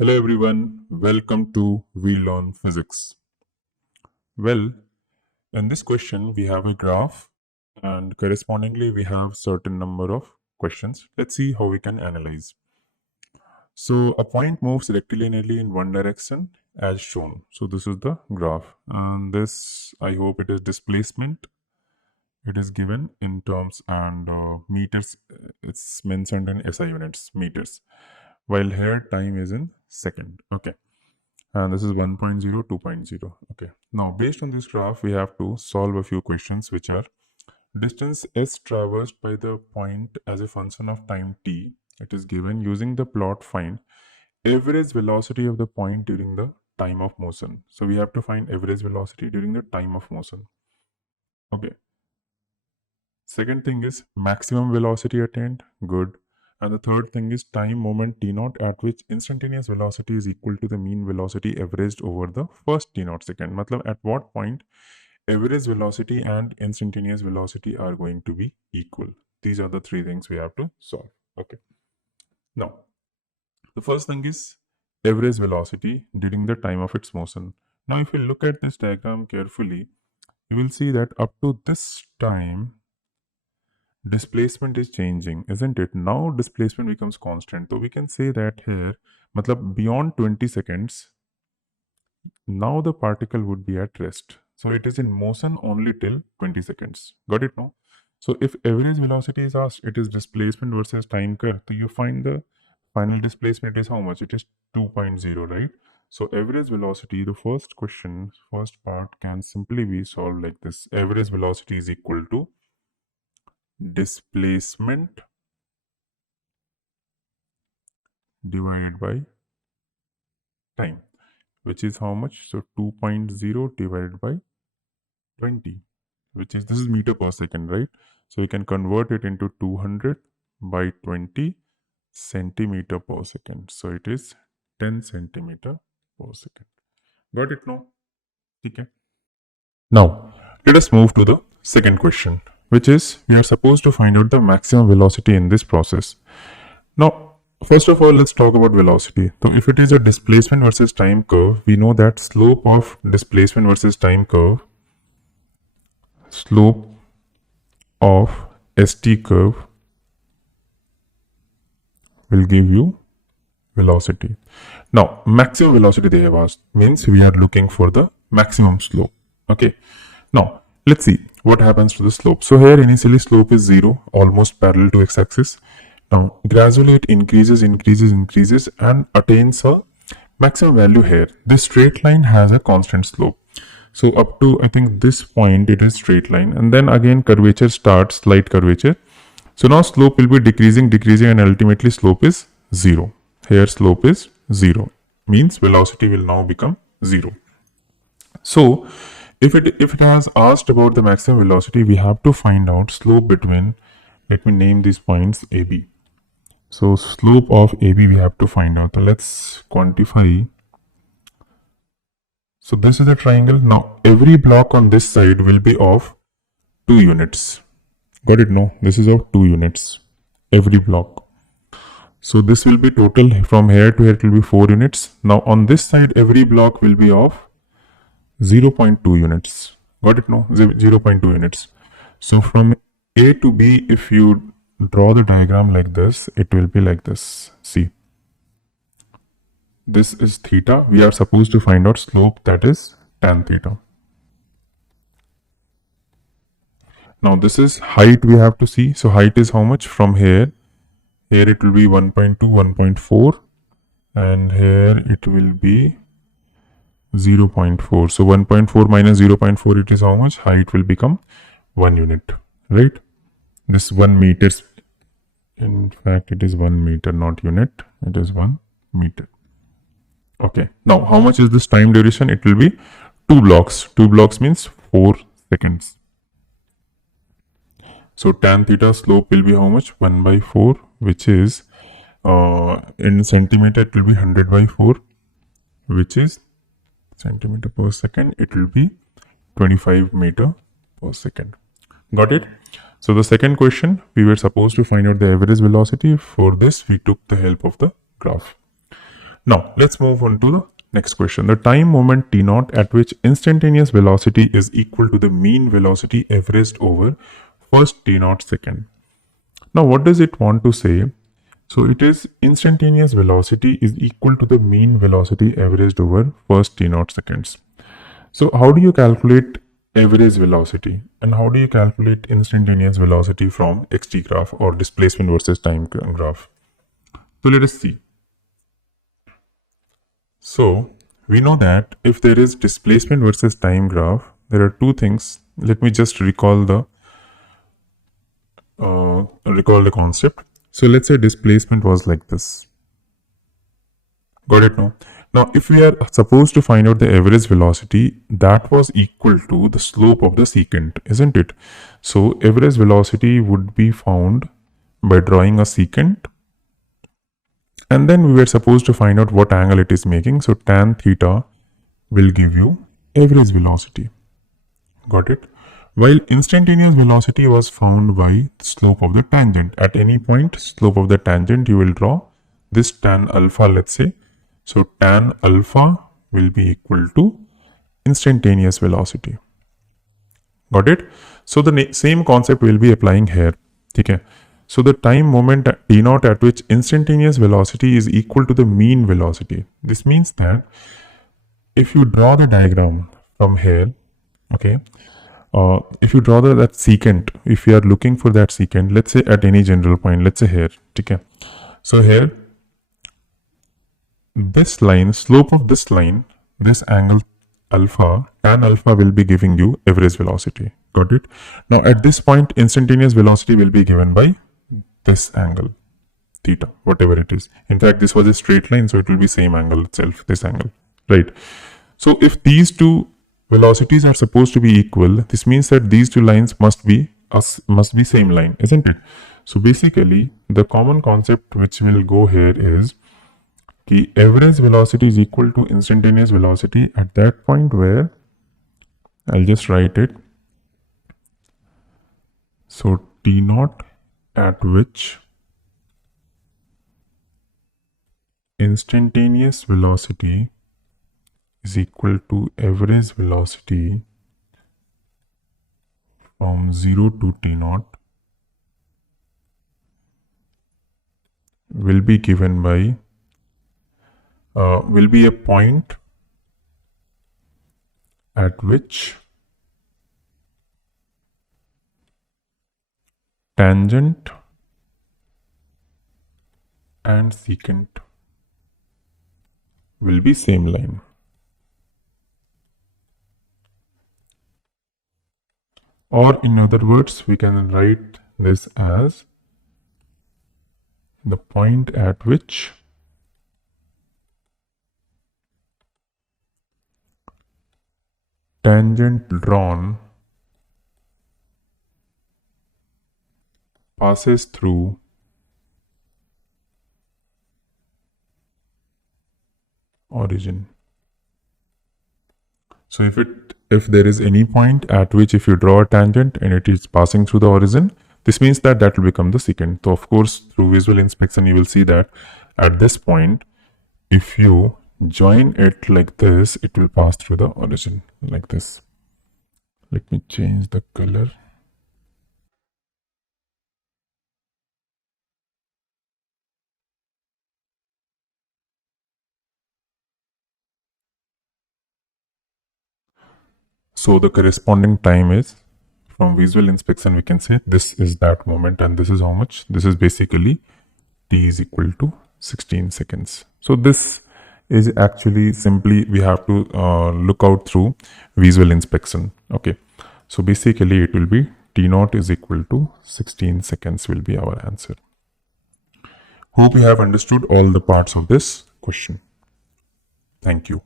Hello everyone, welcome to We Learn Physics. Well, in this question we have a graph and correspondingly we have certain number of questions. Let's see how we can analyze. So a point moves rectilinearly in one direction as shown. So this is the graph and this I hope it is displacement. It is given in terms and meters. It's mentioned in SI units, meters. While here time is in second. Okay. And this is 1.0, 2.0. Okay. Now, based on this graph, we have to solve a few questions which are distance s traversed by the point as a function of time t. It is given using the plot find average velocity of the point during the time of motion. So we have to find average velocity during the time of motion. Okay. Second thing is maximum velocity attained. Good. And the third thing is time moment t naught at which instantaneous velocity is equal to the mean velocity averaged over the first t naught second. Matlab at what point average velocity and instantaneous velocity are going to be equal. These are the three things we have to solve. Okay. Now, the first thing is average velocity during the time of its motion. Now, if you look at this diagram carefully, you will see that up to this time, displacement is changing, isn't it? Now displacement becomes constant. So we can say that here, matlab beyond 20 seconds, now the particle would be at rest. So it is in motion only till 20 seconds. Got it now? So if average velocity is asked, it is displacement versus time curve. So you find the final displacement is how much? It is 2.0, right? So average velocity, the first question, first part can simply be solved like this. Average velocity is equal to displacement divided by time, which is how much? So 2.0 divided by 20, which is, this is meter per second, right? So you can convert it into 200 by 20 centimeter per second. So it is 10 centimeter per second. Got it now? Okay. Now, let us move to the second question, which is we are supposed to find out the maximum velocity in this process. Now, first of all, let's talk about velocity. So if it is a displacement versus time curve, we know that slope of displacement versus time curve, slope of ST curve will give you velocity. Now, maximum velocity they have asked means we are looking for the maximum slope. Okay. Now, let's see what happens to the slope. So here initially slope is 0, almost parallel to x-axis. Now, gradually it increases and attains a maximum value here. This straight line has a constant slope. So up to, I think, this point, it is straight line. And then again, curvature starts, slight curvature. So now slope will be decreasing and ultimately slope is 0. Here slope is 0. Means velocity will now become 0. So if it has asked about the maximum velocity, we have to find out slope between, let me name these points AB. So slope of AB we have to find out. So let's quantify. So this is a triangle. Now every block on this side will be of 2 units. Got it? No, this is of 2 units. Every block. So this will be total from here to here, it will be 4 units. Now on this side, every block will be of 0.2 units. Got it? No, 0.2 units. So from A to B, if you draw the diagram like this, it will be like this. See, this is theta. We are supposed to find out slope, that is tan theta. Now this is height we have to see. So height is how much? From here it will be 1.2, 1.4, and here it will be 0.4. So 1.4 minus 0.4, it is how much? Height will become 1 unit, right? This 1 meters. In fact, it is 1 meter, not unit. It is 1 meter. Okay. Now, how much is this time duration? It will be 2 blocks. 2 blocks means 4 seconds. So tan theta slope will be how much? 1 by 4, which is in centimeter, it will be 100 by 4, which is centimeter per second. It will be 25 meter per second. Got it? So the second question, we were supposed to find out the average velocity. For this, we took the help of the graph. Now, let's move on to the next question. The time moment t naught at which instantaneous velocity is equal to the mean velocity averaged over first t naught second. Now, what does it want to say? So, it is instantaneous velocity is equal to the mean velocity averaged over first t naught seconds. So, how do you calculate average velocity and how do you calculate instantaneous velocity from xt graph or displacement versus time graph? So, let us see. So, we know that if there is displacement versus time graph, there are two things. Let me just recall the concept. So, let's say displacement was like this. Got it now? Now, if we are supposed to find out the average velocity, that was equal to the slope of the secant, isn't it? So, average velocity would be found by drawing a secant. And then we were supposed to find out what angle it is making. So, tan theta will give you average velocity. Got it? While instantaneous velocity was found by the slope of the tangent. At any point, slope of the tangent, you will draw this tan alpha, let's say. So, tan alpha will be equal to instantaneous velocity. Got it? So, the same concept will be applying here. Okay. So, the time moment t naught at which instantaneous velocity is equal to the mean velocity. This means that if you draw the diagram from here, okay, if you draw that secant, if you are looking for that secant, let's say at any general point, let's say here, okay. So, here, this line, slope of this line, this angle alpha, tan alpha will be giving you average velocity. Got it? Now, at this point, instantaneous velocity will be given by this angle, theta, whatever it is. In fact, this was a straight line, so it will be same angle itself, this angle, right? So, if these two velocities are supposed to be equal, this means that these two lines must be same line, isn't it? So, basically, the common concept which will go here is the average velocity is equal to instantaneous velocity at that point where, I'll just write it. So, t naught at which instantaneous velocity is equal to average velocity from 0 to t naught will be given by will be a point at which tangent and secant will be same line. Or in other words, we can write this as the point at which tangent drawn passes through origin. So if there is any point at which if you draw a tangent and it is passing through the origin, this means that will become the secant. So of course, through visual inspection, you will see that at this point, if you join it like this, it will pass through the origin like this. Let me change the color. So the corresponding time is, from visual inspection, we can say this is that moment and this is how much. This is basically t is equal to 16 seconds. So this is actually simply we have to look out through visual inspection. Okay. So basically it will be t naught is equal to 16 seconds will be our answer. Hope you have understood all the parts of this question. Thank you.